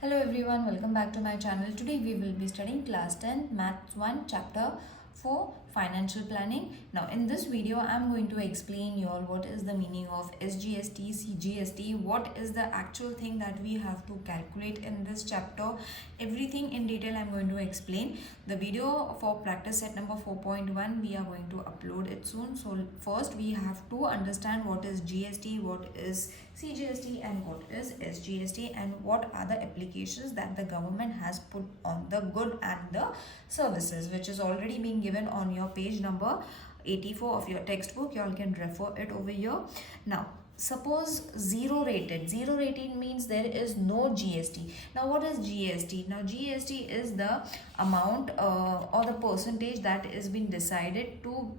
Hello everyone, welcome back to my channel. Today we will be studying class 10 maths 1 chapter 4 financial planning. Now in this video I am going to explain you all what is the meaning of SGST, CGST, what is the actual thing that we have to calculate in this chapter. Everything in detail I am going to explain. The video for practice set number 4.1 we are going to upload it soon. So first we have to understand what is GST, what is CGST and what is SGST and what are the applications that the government has put on the good and the services, which is already being given on your page number 84 of your textbook. You all can refer it over here. Now suppose zero rated means there is no GST. Now what is GST? Now GST is the amount or the percentage that is been decided to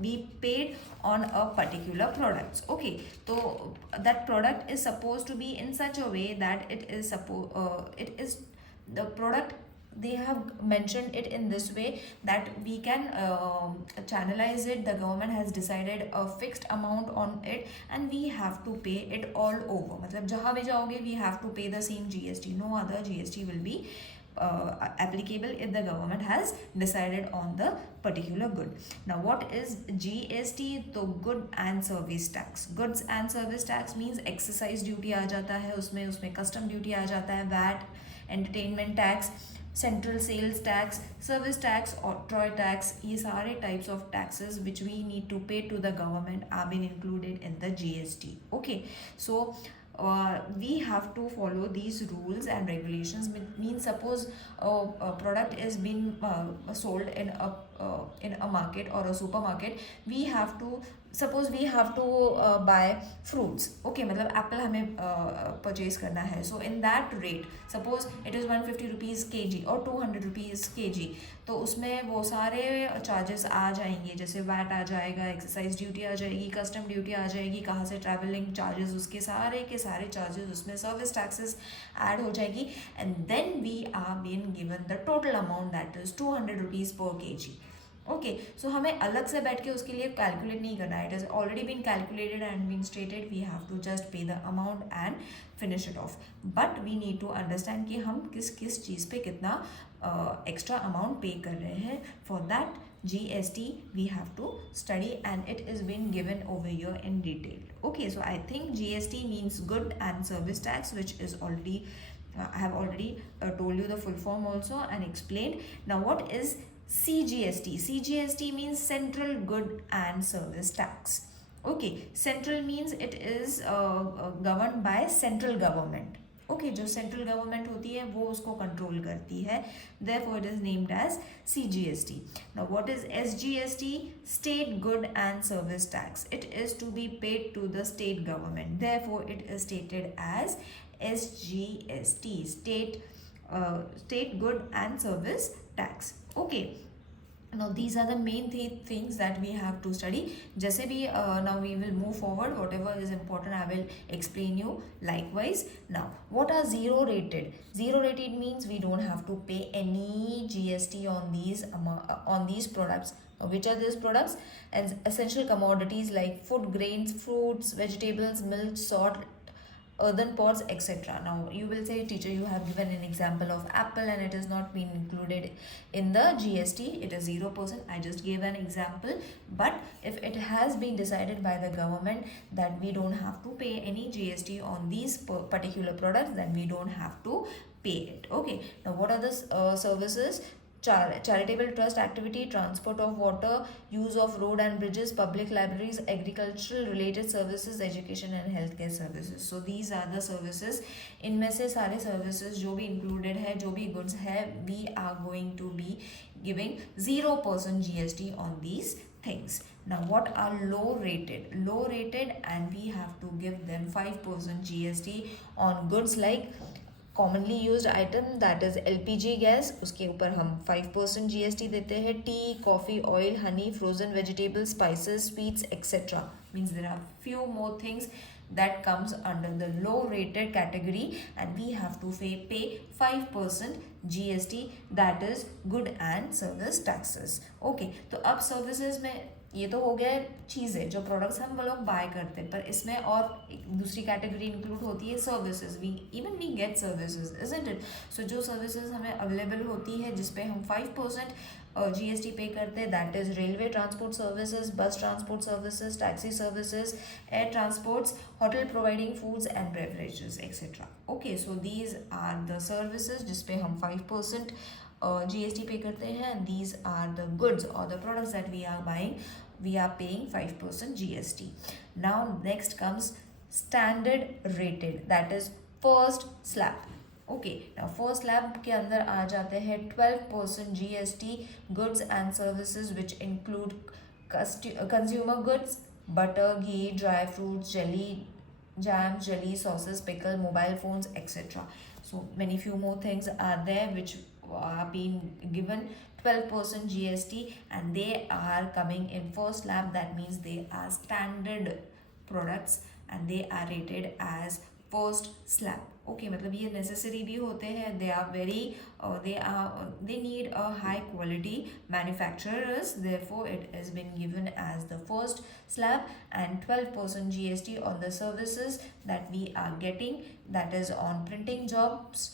be paid on a particular products. Okay, so that product is supposed to be in such a way that it is the product, they have mentioned it in this way that we can channelize it. The government has decided a fixed amount on it and we have to pay it all over. मतलब जहाँ भी जाओगे we have to pay the same GST. No other GST will be applicable if the government has decided on the particular good. Now what is GST? तो good and service tax. Goods and service tax means excise duty आ जाता है उसमें custom duty आ जाता है, VAT, entertainment tax, central sales tax, service tax और ट्रॉय tax, ये सारे types of taxes which we need to pay to the government are been included in the GST. Okay, so we have to follow these rules and regulations. Means suppose a product is being sold in a market or a supermarket, we have to suppose we have to buy fruits. Okay, मतलब Apple हमें purchase करना है. So in that rate, suppose it is 150 rupees kg और 200 rupees kg, तो उसमें वो सारे charges आ जाएंगे. जैसे वैट आ जाएगा, एक्साइज ड्यूटी आ जाएगी, कस्टम ड्यूटी आ जाएगी, कहाँ से ट्रैवलिंग चार्जेस, उसके सारे के सारे चार्जेस, उसमें सर्विस टैक्सेस ऐड हो जाएगी. And then we are been given the total amount that is 200 rupees per kg. Okay, so हमें अलग से बैठ के उसके लिए कैलकुलेट नहीं करना है. It is already been calculated and been stated. We have to just pay the amount and finish it off. But we need to understand कि हम किस किस चीज़ पे कितना एक्स्ट्रा अमाउंट पे कर रहे हैं. For that GST we have to study and it is been given over here in detail. Okay, so I think GST means good and service tax, which is already I have already told you the full form also and explained. Now what is CGST? CGST means Central Good and Service Tax. Okay, central means it is governed by central government. Okay, जो central government होती है वो उसको control करती है. therefore it is named as CGST. Now what is SGST? State Good and Service Tax. It is to be paid to the state government. Therefore it is stated as SGST, State Good and Service Tax. Okay, now these are the main things that we have to study. जैसे भी now we will move forward, whatever is important I will explain you likewise. Now what are zero rated? Zero rated means we don't have to pay any GST on these products. Which are these products? And essential commodities like food grains, fruits, vegetables, milk, salt, earthen pots, etc. Now you will say, teacher, you have given an example of apple and it has not been included in the GST, it is 0%. I just gave an example. But if it has been decided by the government that we don't have to pay any GST on these particular products, then we don't have to pay it. Okay, now what are the services? Charitable trust activity, transport of water, use of road and bridges, public libraries, agricultural related services, education and healthcare services. So these are the services. इनमें से सारे services जो भी included है, जो भी goods है, we are going to be giving 0% GST on these things. Now what are low rated? Low rated, and we have to give them 5% GST on goods like commonly used item that is LPG gas, उसके ऊपर हम 5% GST देते हैं. Tea, coffee, oil, honey, frozen vegetables, spices, sweets, etcetera. Means there are few more things that comes under the low rated category and we have to pay 5% GST, that is good and service taxes. Okay, तो अब services में ये तो हो गया चीज़ें जो products हम वो लोग बाय करते हैं, पर इसमें और एक दूसरी कैटेगरी इंक्लूड होती है services. We get services, isn't it? So जो सर्विसेज हमें अवेलेबल होती है जिसपे हम 5% GST पे करते हैं, that is railway transport services, bus transport services, taxi services, air transports, hotel providing foods and beverages etcetera. Okay, so these are the services जिसपे हम 5% GST पे करते हैं. These are the goods or the products that we are buying. We are paying 5% GST. Now next comes standard rated, that is first slab. Okay, now first slab के अंदर आ जाते हैं 12% GST goods and services which include consumer goods, butter, ghee, dry fruits, jelly, jam, jelly, sauces, pickle, mobile phones, etc. So many few more things are there which are being given 12% GST, and they are coming in first slab. That means they are standard products and they are rated as first slab. Okay, मतलब ये necessary भी होते हैं. They are very they need a high quality manufacturers, therefore it has been given as the first slab. And 12% GST on the services that we are getting, that is on printing jobs,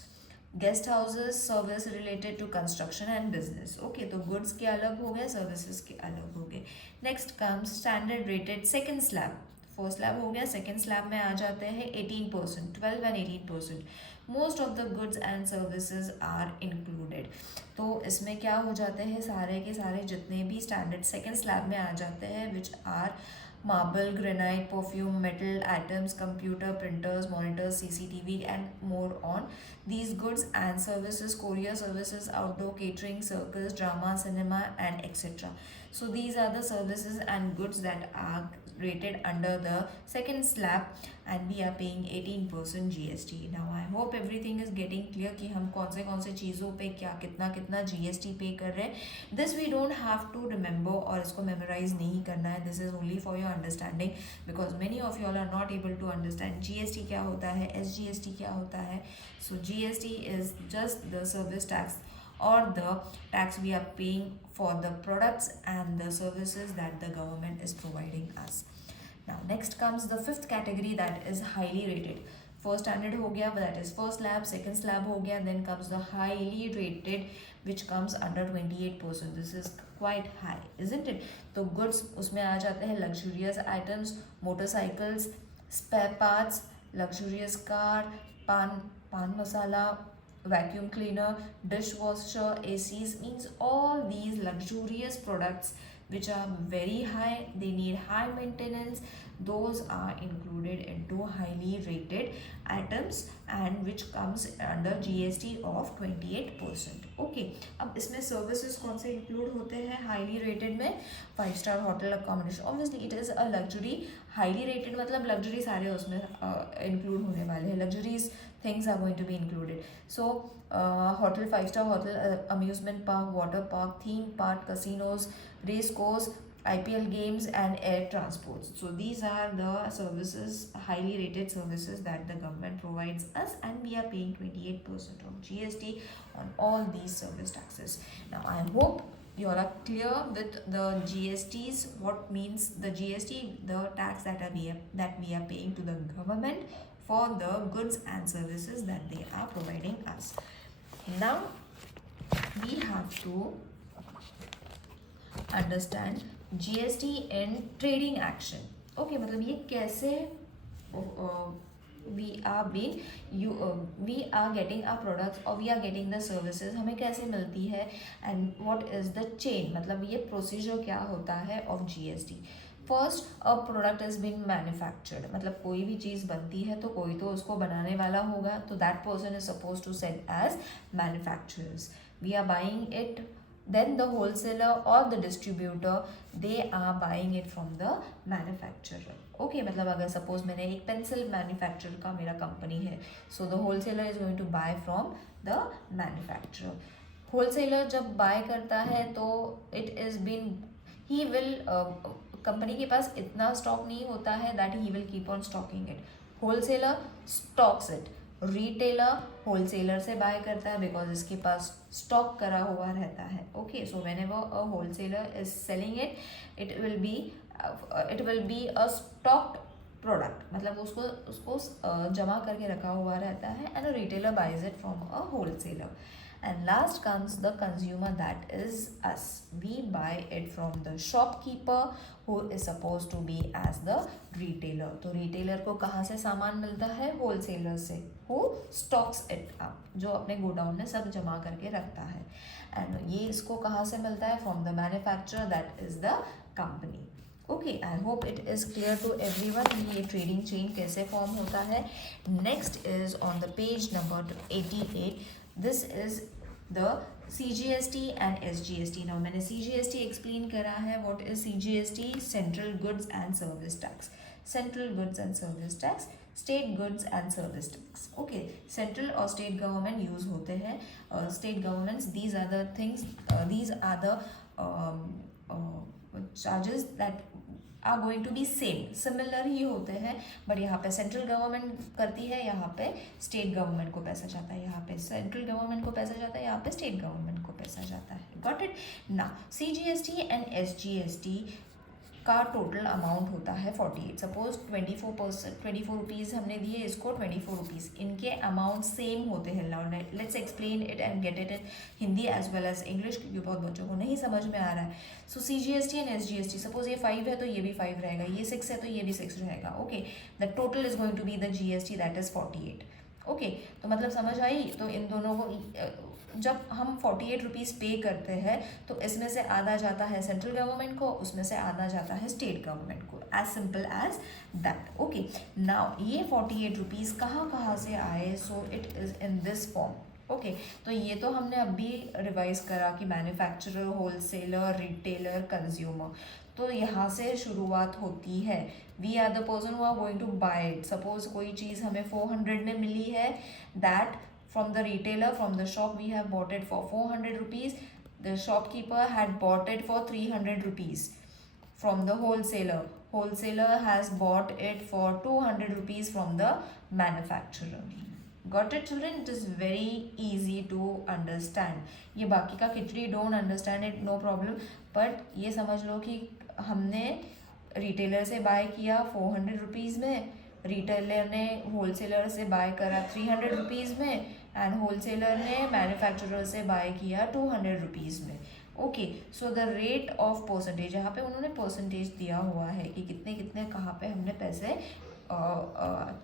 guest houses, service related to construction and business. Okay, तो goods के अलग हो गए, services के अलग हो गए. Next comes standard rated second slab. First slab हो गया, सेकंड स्लैब में आ जाते हैं 18%, 12 and 18%. Most of the goods and services are included. तो इसमें क्या हो जाते हैं, सारे के सारे जितने भी स्टैंडर्ड सेकंड स्लैब में आ जाते हैं which are marble, granite, perfume, metal, atoms, computer, printers, monitors, CCTV and more on. These goods and services, courier services, outdoor catering, circus, drama, cinema and etc. So these are the services and goods that are rated under the second slab and we are paying 18% GST. Now I hope everything is getting clear कि हम कौन से चीज़ों पे क्या कितना GST पे कर रहे हैं. This we don't have to remember और इसको memorize नहीं करना है. This is only for your understanding because many of you all are not able to understand GST क्या होता है, SGST क्या होता है. So GST is just the service tax or the tax we are paying for the products and the services that the government is providing us. Now next comes the fifth category, that is highly rated. First standard हो गया, that is first slab, second slab हो गया, then comes the highly rated which comes under 28%. This is quite high, isn't it? तो goods उसमें आ जाते हैं luxurious items, motorcycles, spare parts, luxurious car, pan masala, vacuum cleaner, dishwasher, ACs, means all these luxurious products which are very high, they need high maintenance, those are included into highly rated items and which comes under GST of 28%. Okay, अब इसमें services कौन से include होते हैं highly rated में? 5-star hotel accommodation. Obviously it is a luxury. Highly rated मतलब luxury सारे उसमें include होने वाले हैं. Luxuries things are going to be included. So hotel, 5-star hotel, amusement park, water park, theme park, casinos, race course, IPL games and air transports. So these are the services, highly rated services that the government provides us and we are paying 28% of GST on all these service taxes. Now I hope you all are clear with the GSTs, what means the GST, the tax that we are paying to the government for the goods and services that they are providing us. Now we have to understand GST in trading action. Okay, मतलब ये कैसे we are getting our products or we are getting the services, हमें कैसे मिलती है and what is the chain, मतलब ये procedure क्या होता है of GST. First, a product is been manufactured, मतलब कोई भी चीज़ बनती है तो कोई तो उसको बनाने वाला होगा, तो that person is suppose to set as manufacturers. We are buying it, then the wholesaler or the distributor, they are buying it from the manufacturer. Okay, मतलब अगर suppose मैंने एक pencil manufacturer का मेरा company है, so the wholesaler is going to buy from the manufacturer. wholesaler जब buy करता है तो it is been, he will company के पास इतना स्टॉक नहीं होता है that he will keep on stocking it. wholesaler stocks it, retailer wholesaler से बाय करता है बिकॉज इसके पास स्टॉक करा हुआ रहता है. Okay, so whenever a wholesaler is selling it, it will be a stocked product, मतलब उसको उसको जमा करके रखा हुआ रहता है. And a retailer buys it from a wholesaler. And last comes the consumer, that is us. We buy it from the shopkeeper who is supposed to be as the retailer. तो retailer को कहाँ से सामान मिलता है? wholesaler से, who stocks it up, जो अपने गोडाउन में सब जमा करके रखता है. and ये इसको कहाँ से मिलता है? from the manufacturer, that is the company. Okay, I hope it is clear to everyone ये ट्रेडिंग चेन कैसे फॉर्म होता है. Next is on the page number 88. This is the CGST and SGST. Now मैंने CGST explain करा है. What is CGST? Central goods and service tax. Central goods and service tax, state goods and service tax. Okay, central और state government use होते हैं. State governments, these are the things, these are the charges that are going to be same, similar ही होते हैं. But यहाँ पे central government करती है, यहाँ पे स्टेट गवर्नमेंट को पैसा जाता है. यहाँ पे सेंट्रल गवर्नमेंट को पैसा जाता है, यहाँ पे स्टेट गवर्नमेंट को पैसा जाता है. Got it? ना CGST एंड SGST का टोटल अमाउंट होता है 48. सपोज 24 रुपीज़ हमने दिए, इसको 24 रुपीज़. इनके अमाउंट सेम होते हैं. Let's explain it and get it in Hindi as well as English, क्योंकि बहुत बच्चों को नहीं समझ में आ रहा है. सो CGST एंड SGST, सपोज ये 5 है तो ये भी 5 रहेगा, ये 6 है तो ये भी 6 रहेगा. Okay, the total is going to be the GST, that is 48. Okay, तो मतलब समझ आई. तो इन दोनों को जब हम 48 रुपीज़ पे करते हैं तो इसमें से आधा जाता है सेंट्रल गवर्नमेंट को, उसमें से आधा जाता है स्टेट गवर्नमेंट को. As simple as that. Okay, now ये 48 रुपीज़ कहाँ से आए? So it is in this form. Okay, तो ये तो हमने अभी रिवाइज करा कि मैन्युफैक्चरर, होलसेलर, रिटेलर, कंज्यूमर. तो यहाँ से शुरुआत होती है. We are the person who are going to buy it. Suppose कोई चीज़ हमें 400 में मिली है, that from the retailer, from the shop, we have bought it for 400 rupees. The shopkeeper had bought it for 300 rupees. From the wholesaler has bought it for 200 rupees from the manufacturer. Got it, children? It is very easy to understand. ये बाकी का खिचड़ी don't understand it, no problem. But ये समझ लो कि हमने retailer से bye किया 400 rupees में, रिटेलर ने होलसेलर से बाय करा 300 रुपीज़ में, एंड होलसेलर ने मैन्युफैक्चरर से बाय किया 200 रुपीज़ में. Okay, so the rate of percentage, यहाँ पे उन्होंने परसेंटेज दिया हुआ है कि कितने कितने कहाँ पे हमने पैसे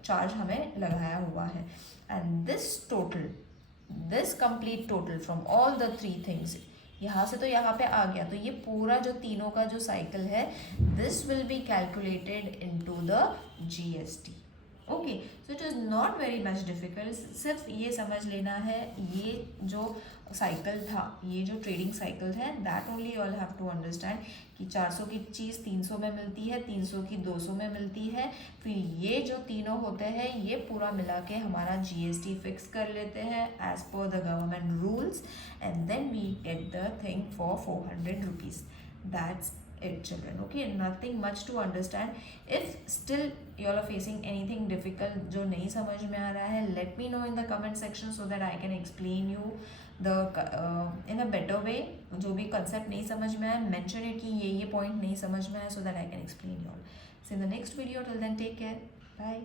चार्ज हमें लगाया हुआ है. And this complete total from all the 3 things, यहाँ से तो यहाँ पे आ गया, तो ये पूरा जो तीनों का जो साइकिल है, this will be calculated into the GST. Okay, so it is not very much difficult. सिर्फ ये समझ लेना है, ये जो साइकिल था, ये जो ट्रेडिंग साइकिल है, that only all have to understand कि 400 की चीज़ 300 में मिलती है, 300 की 200 में मिलती है. फिर ये जो तीनों होते हैं, ये पूरा मिला के हमारा GST फिक्स कर लेते हैं as per the government rules, and then we get the thing for 400 rupees. That's it, children. Okay, nothing much to understand. If still you all are facing anything difficult जो नहीं समझ में आ रहा है, let me know in the comment section so that I can explain you the in a better way. जो भी concept नहीं समझ में आया, mention it कि ये point नहीं समझ में आया, so that I can explain you all. See in the next video. Till then, take care. Bye.